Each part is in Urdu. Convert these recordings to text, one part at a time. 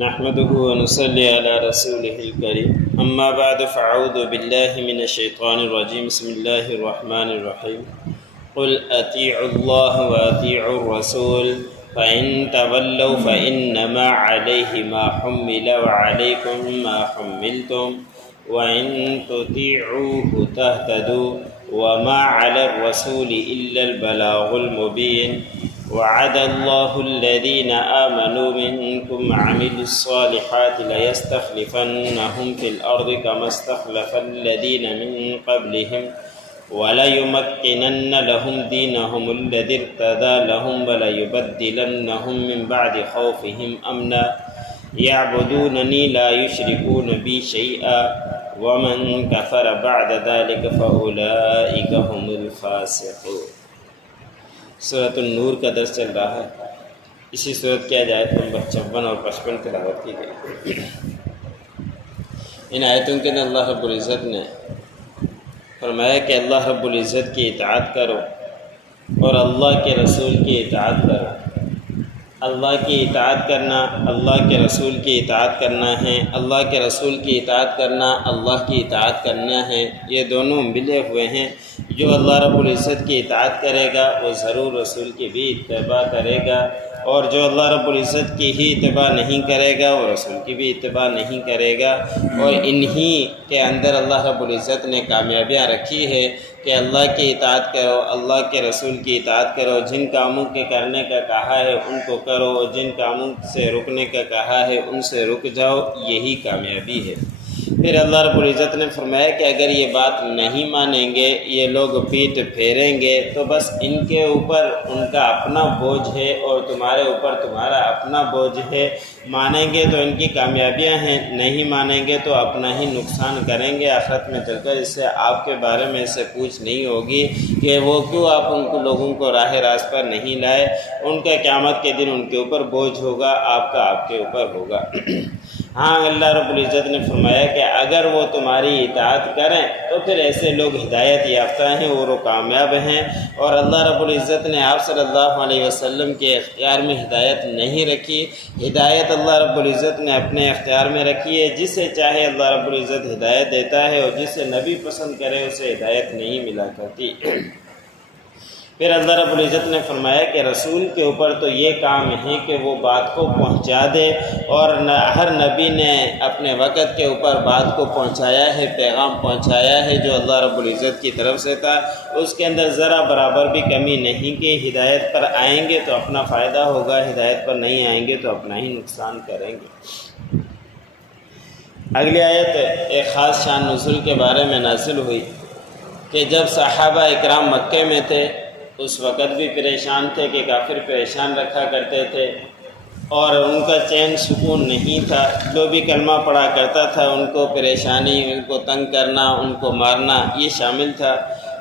نحمده ونصلي على رسوله الكريم اما بعد فاعوذ بالله من الشيطان الرجيم بسم الله الرحمن الرحيم قل اطيعوا الله واطيعوا الرسول فان تولوا فانما عليه ما حمل وعليكم ما حملتم وان تطيعوه تهتدوا وما على الرسول الا البلاغ المبين وعد الله الذين آمنوا منكم وعملوا الصالحات ليستخلفنهم في الأرض كما استخلف الذين من قبلهم وليمكنن لهم دينهم الذي ارتضى لهم وليبدلنهم من بعد خوفهم أمنا يعبدونني لا يشركون بي شيئا ومن كفر بعد ذلك فأولئك هم الفاسقون۔ سورۃ النور کا درس چل رہا ہے۔ اسی صورت کی آیات نمبر 56 اور 55 تلاوت کی گئی۔ ان آیتوں کے اندر اللہ رب العزت نے فرمایا کہ اللہ رب العزت کی اطاعت کرو اور اللہ کے رسول کی اطاعت کرو۔ اللہ کی اطاعت کرنا، اللہ کے رسول کی اطاعت کرنا ہے، اللہ کے رسول کی اطاعت کرنا، اللہ کی اطاعت کرنا ہے، یہ دونوں ملے ہوئے ہیں۔ جو اللہ رب العزت کی اطاعت کرے گا وہ ضرور رسول کی بھی اتباع کرے گا، اور جو اللہ رب العزت کی ہی اتباع نہیں کرے گا وہ رسول کی بھی اتباع نہیں کرے گا۔ اور انہی کے اندر اللہ رب العزت نے کامیابیاں رکھی ہے کہ اللہ کی اطاعت کرو، اللہ کے رسول کی اطاعت کرو، جن کاموں کے کرنے کا کہا ہے ان کو کرو، جن کاموں سے رکنے کا کہا ہے ان سے رک جاؤ، یہی کامیابی ہے۔ پھر اللہ رب العزت نے فرمایا کہ اگر یہ بات نہیں مانیں گے، یہ لوگ پیٹ پھیریں گے، تو بس ان کے اوپر ان کا اپنا بوجھ ہے اور تمہارے اوپر تمہارا اپنا بوجھ ہے۔ مانیں گے تو ان کی کامیابیاں ہیں، نہیں مانیں گے تو اپنا ہی نقصان کریں گے۔ آخرت میں چل کر اس سے آپ کے بارے میں اس سے پوچھ نہیں ہوگی کہ وہ کیوں آپ ان کو لوگوں کو راہ راست پر نہیں لائے۔ ان کا قیامت کے دن ان کے اوپر بوجھ ہوگا، آپ کا آپ کے اوپر ہوگا۔ ہاں، اللہ رب العزت نے فرمایا کہ اگر وہ تمہاری اطاعت کریں تو پھر ایسے لوگ ہدایت یافتہ ہیں اور وہ کامیاب ہیں۔ اور اللہ رب العزت نے آپ صلی اللہ علیہ وسلم کے اختیار میں ہدایت نہیں رکھی، ہدایت اللہ رب العزت نے اپنے اختیار میں رکھی ہے۔ جسے چاہے اللہ رب العزت ہدایت دیتا ہے اور جسے نبی پسند کرے اسے ہدایت نہیں ملا کرتی۔ پھر اللہ رب العزت نے فرمایا کہ رسول کے اوپر تو یہ کام ہے کہ وہ بات کو پہنچا دے، اور ہر نبی نے اپنے وقت کے اوپر بات کو پہنچایا ہے، پیغام پہنچایا ہے جو اللہ رب العزت کی طرف سے تھا۔ اس کے اندر ذرا برابر بھی کمی نہیں کہ ہدایت پر آئیں گے تو اپنا فائدہ ہوگا، ہدایت پر نہیں آئیں گے تو اپنا ہی نقصان کریں گے۔ اگلی آیت ایک خاص شان نزول کے بارے میں نازل ہوئی کہ جب صحابہ اکرام مکے میں تھے اس وقت بھی پریشان تھے کہ کافر پریشان رکھا کرتے تھے اور ان کا چین سکون نہیں تھا۔ جو بھی کلمہ پڑھا کرتا تھا ان کو پریشانی، ان کو تنگ کرنا، ان کو مارنا، یہ شامل تھا۔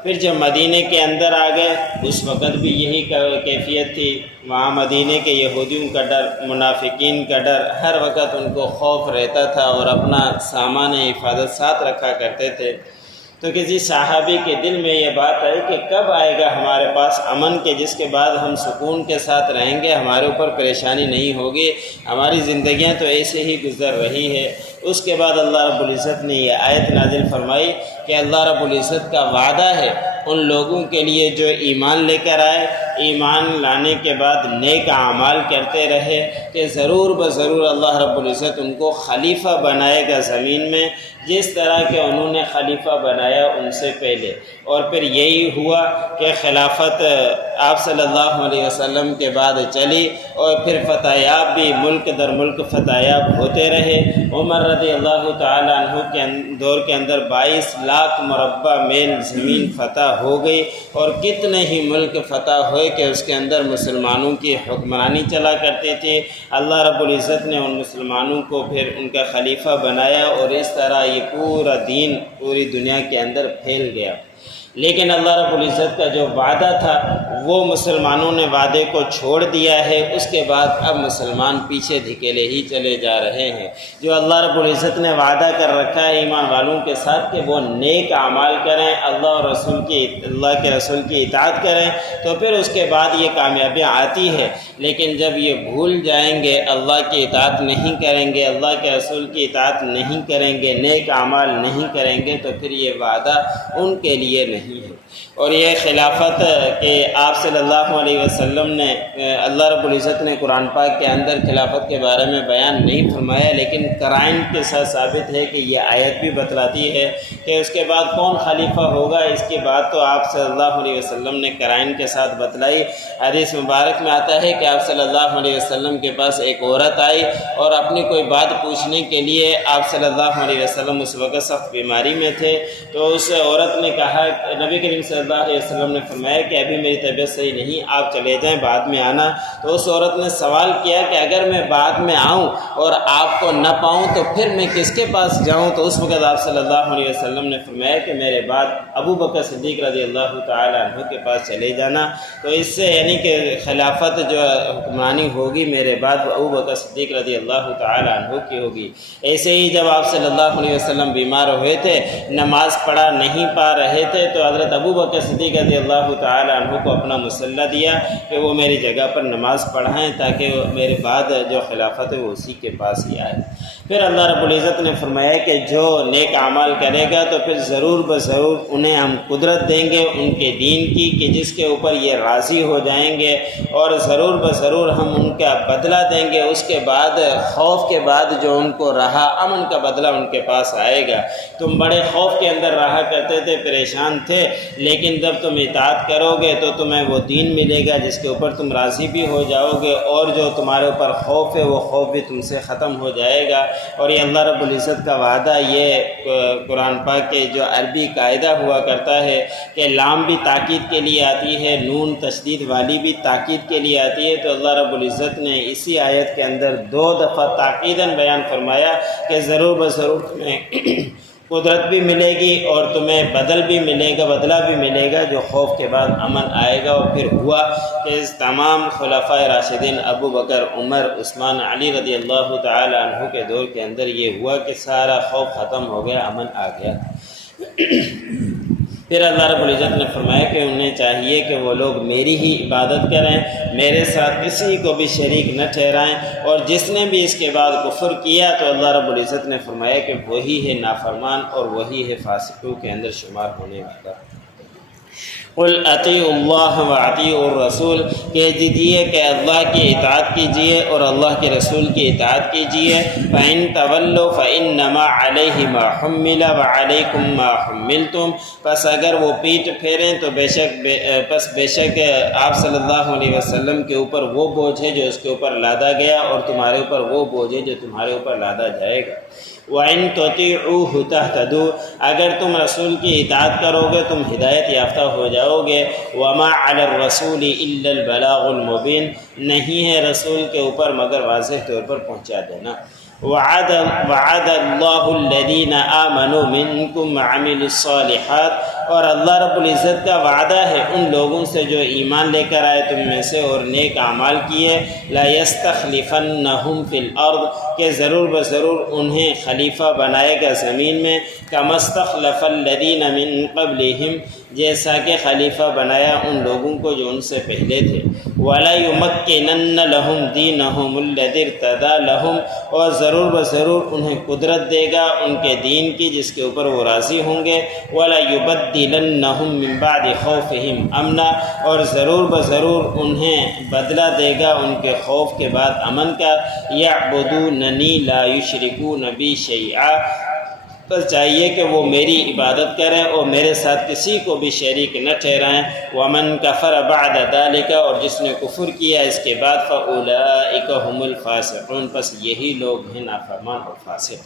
پھر جب مدینے کے اندر آ گئے اس وقت بھی یہی کیفیت تھی۔ وہاں مدینے کے یہودیوں کا ڈر، منافقین کا ڈر، ہر وقت ان کو خوف رہتا تھا اور اپنا سامان حفاظت ساتھ رکھا کرتے تھے۔ تو کسی صحابی کے دل میں یہ بات آئی کہ کب آئے گا ہمارے پاس امن کے جس کے بعد ہم سکون کے ساتھ رہیں گے، ہمارے اوپر پریشانی نہیں ہوگی، ہماری زندگیاں تو ایسے ہی گزر رہی ہے۔ اس کے بعد اللہ رب العزت نے یہ آیت نازل فرمائی کہ اللہ رب العزت کا وعدہ ہے ان لوگوں کے لیے جو ایمان لے کر آئے، ایمان لانے کے بعد نیک اعمال کرتے رہے کہ ضرور بضرور اللہ رب العزت ان کو خلیفہ بنائے گا زمین میں، جس طرح کہ انہوں نے خلیفہ بنایا ان سے پہلے۔ اور پھر یہی ہوا کہ خلافت آپ صلی اللہ علیہ وسلم کے بعد چلی اور پھر فتح یاب بھی ملک در ملک فتح یاب ہوتے رہے۔ عمر رضی اللہ تعالیٰ عنہ کے دور کے اندر 22 لاکھ مربع میل زمین فتح ہو گئی، اور کتنے ہی ملک فتح ہوئے کہ اس کے اندر مسلمانوں کی حکمرانی چلا کرتی تھی۔ اللہ رب العزت نے ان مسلمانوں کو پھر ان کا خلیفہ بنایا اور اس طرح یہ پورا دین پوری دنیا کے اندر پھیل گیا۔ لیکن اللہ رب العزت کا جو وعدہ تھا وہ مسلمانوں نے وعدے کو چھوڑ دیا ہے، اس کے بعد اب مسلمان پیچھے دھکیلے ہی چلے جا رہے ہیں۔ جو اللہ رب العزت نے وعدہ کر رکھا ہے ایمان والوں کے ساتھ کہ وہ نیک اعمال کریں، اللہ کے رسول کی اطاعت کریں، تو پھر اس کے بعد یہ کامیابیاں آتی ہے۔ لیکن جب یہ بھول جائیں گے، اللہ کی اطاعت نہیں کریں گے، اللہ کے رسول کی اطاعت نہیں کریں گے، نیک اعمال نہیں کریں گے، تو پھر یہ وعدہ ان کے لیے نہیں ہے۔ اور یہ خلافت کہ آپ صلی اللہ علیہ وسلم نے اللہ رب العزت نے قرآن پاک کے اندر خلافت کے بارے میں بیان نہیں فرمایا، لیکن قرائن کے ساتھ ثابت ہے کہ یہ آیت بھی بتلاتی ہے کہ اس کے بعد کون خلیفہ ہوگا۔ اس کی بات تو آپ صلی اللہ علیہ وسلم نے قرائن کے ساتھ بتلائی۔ حدیث مبارک میں آتا ہے کہ آپ صلی اللہ علیہ وسلم کے پاس ایک عورت آئی اور اپنی کوئی بات پوچھنے کے لیے آپ صلی اللہ علیہ وسلم اس وقت سخت بیماری میں تھے، تو اس عورت نے کہا، نبی کریم صلی اللہ علیہ وسلم نے فرمایا کہ ابھی میری طبیعت صحیح نہیں، آپ چلے جائیں، بعد میں آنا۔ تو اس عورت نے سوال کیا کہ اگر میں بعد میں آؤں اور آپ کو نہ پاؤں تو پھر میں کس کے پاس جاؤں؟ تو اس وقت آپ صلی اللہ علیہ وسلم نے فرمایا کہ میرے بعد ابو بکر صدیق رضی اللہ تعالی عنہ کے پاس چلے جانا۔ تو اس سے یعنی کہ خلافت جو حکمرانی ہوگی میرے بعد وہ ابو بکر صدیق رضی اللہ تعالی عنہ کی ہوگی۔ ایسے ہی جب آپ صلی اللہ علیہ وسلم بیمار ہوئے تھے، نماز پڑھا نہیں پا رہے تھے، تو حضرت ابو بکر صدیق رضی اللہ تعالی عنہ کو اپنا مسلح دیا کہ وہ میری جگہ پر نماز پڑھائیں تاکہ میرے بعد جو خلافت ہے وہ اسی کے پاس ہی آئے۔ پھر اللہ رب العزت نے فرمایا کہ جو نیک اعمال کرے گا تو پھر ضرور بضرور انہیں ہم قدرت دیں گے ان کے دین کی کہ جس کے اوپر یہ راضی ہو جائیں گے، اور ضرور بضرور ہم ان کا بدلہ دیں گے۔ اس کے بعد خوف کے بعد جو ان کو رہا، امن کا بدلہ ان کے پاس آئے گا۔ تم بڑے خوف کے اندر رہا کرتے تھے، پریشان تھے، لیکن جب تم اطاعت کرو گے تو تمہیں وہ دین ملے گا جس کے اوپر تم راضی بھی ہو جاؤ گے، اور جو تمہارے اوپر خوف ہے وہ خوف بھی تم سے ختم ہو جائے گا۔ اور یہ اللہ رب العزت کا وعدہ، یہ قرآن پاک کے جو عربی قاعدہ ہوا کرتا ہے کہ لام بھی تاکید کے لیے آتی ہے، نون تشدید والی بھی تاکید کے لیے آتی ہے، تو اللہ رب العزت نے اسی آیت کے اندر 2 دفعہ تاکیداً بیان فرمایا کہ ضرور بضرور تمہیں قدرت بھی ملے گی اور تمہیں بدل بھی ملے گا، بدلہ بھی ملے گا، جو خوف کے بعد امن آئے گا۔ اور پھر ہوا کہ اس تمام خلفائے راشدین ابو بکر، عمر، عثمان، علی رضی اللہ تعالی عنہ کے دور کے اندر یہ ہوا کہ سارا خوف ختم ہو گیا، امن آ گیا۔ پھر اللہ رب العزت نے فرمایا کہ انہیں چاہیے کہ وہ لوگ میری ہی عبادت کریں، میرے ساتھ کسی کو بھی شریک نہ ٹھہرائیں، اور جس نے بھی اس کے بعد کفر کیا تو اللہ رب العزت نے فرمایا کہ وہی ہے نافرمان اور وہی ہے فاسقوں کے اندر شمار ہونے والا۔ قل اطیعوا اللہ واطیعوا الرسول، کہہ دیجیے کہ اللہ کی اطاعت کیجیے اور اللہ کے رسول کی اطاعت کیجیے۔ فإن تولوا فإنما علیہ ما حمل وعلیکم ما حملتم، پس اگر وہ پیٹ پھیریں تو بے شک آپ صلی اللہ علیہ وسلم کے اوپر وہ بوجھ ہے جو اس کے اوپر لادا گیا، اور تمہارے اوپر وہ بوجھ ہے جو تمہارے اوپر لادا جائے گا۔ وَإِن تُطِيعُوهُ تَهْتَدُوا، اگر تم رسول کی اطاعت کرو گے تم ہدایت یافتہ ہو جاؤ گے۔ وَمَا عَلَى الرَّسُولِ إِلَّا الْبَلَاغُ الْمُبِينُ، نہیں ہے رسول کے اوپر مگر واضح طور پر پہنچا دینا۔ وعد اللہ الذین آمنوا منکم وعملوا الصالحات، اور اللہ رب العزت کا وعدہ ہے ان لوگوں سے جو ایمان لے کر آئے تم میں سے اور نیک اعمال کیے، لا یستخلفنہم فی الارض، کہ ضرور بضرور انہیں خلیفہ بنائے گا زمین میں، کما استخلف الذین من قبلہم، جیسا کہ خلیفہ بنایا ان لوگوں کو جو ان سے پہلے تھے۔ وَلَيُمَكِّنَنَّ لَهُمْ دِينَهُمُ الَّذِي ارْتَضَىٰ لَهُمْ، اور ضرور بضرور انہیں قدرت دے گا ان کے دین کی جس کے اوپر وہ راضی ہوں گے۔ وَلَيُبَدِّلَنَّهُم مِّن بَعْدِ خَوْفِهِمْ أَمْنًا، اور ضرور بضرور انہیں بدلہ دے گا ان کے خوف کے بعد امن کا۔ يَعْبُدُونَنِي لَا يُشْرِكُونَ بِي شَيْئًا، بس چاہیے کہ وہ میری عبادت کریں اور میرے ساتھ کسی کو بھی شریک نہ ٹھہرائیں۔ وَمَن كَفَرَ بَعْدَ ذَلِكَ، اور جس نے کفر کیا اس کے بعد، فَأُولَٰئِكَ هُمُ الْفَاسِقُونَ، پس یہی لوگ ہیں نافرمان اور فاسق۔